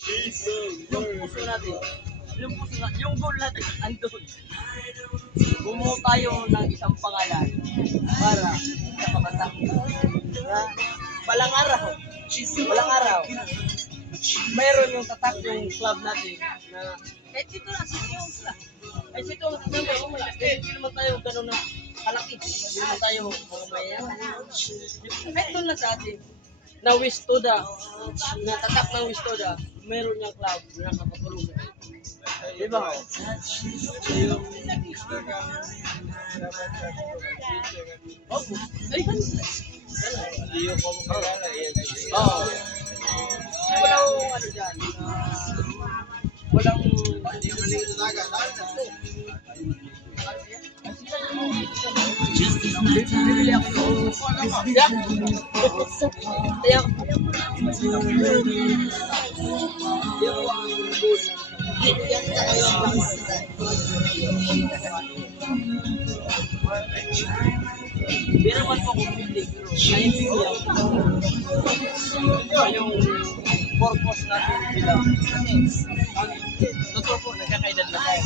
Yung puso natin, yung goal natin, andun. Bumuo tayo ng isang pangalan para sa kabataan. Na walang araw, mayroon yung tatak yung club natin na kahit dito na, City Homes na. Ay, City Homes na tayo, wala. Kahit hindi naman tayo gano'n na kalaki. Hindi naman tayo mga mayayaman. Kahit doon lang sa atin, na Wistoda, na tatak ng Wistoda, mayroon niyang club na nakakatulong sa atin. Di ba? Opo. Ay, Hindi yung kumukilala yan. oo. Walang ano dyan. Walang... Bibili ako ng... Yeah. Kaya... Hindi naman po kung hindi, pero naiintindihan ko yung purpose natin bilang totoo po, nagkakaedad na tayo.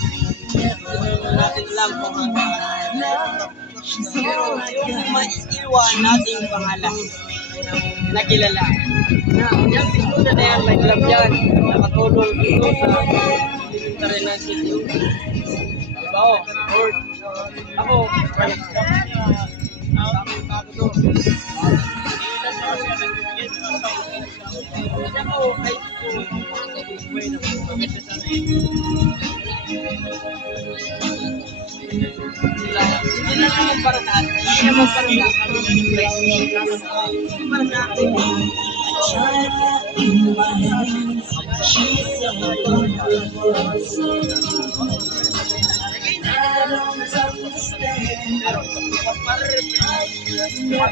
Hindi natin alam kung pero yung maiiwan nating pangalan na kilala na yung pistola na yan, may club yan, nakatulong dito sa elementary na city. Diba o? Ako, hindi naman para sa atin. Hindi naman para sa atin. Hindi para sa atin.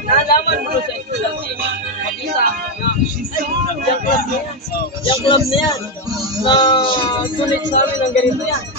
Nalaman mo sa ito lang makita na yung club na yan na sulit sa amin ang ganito yan.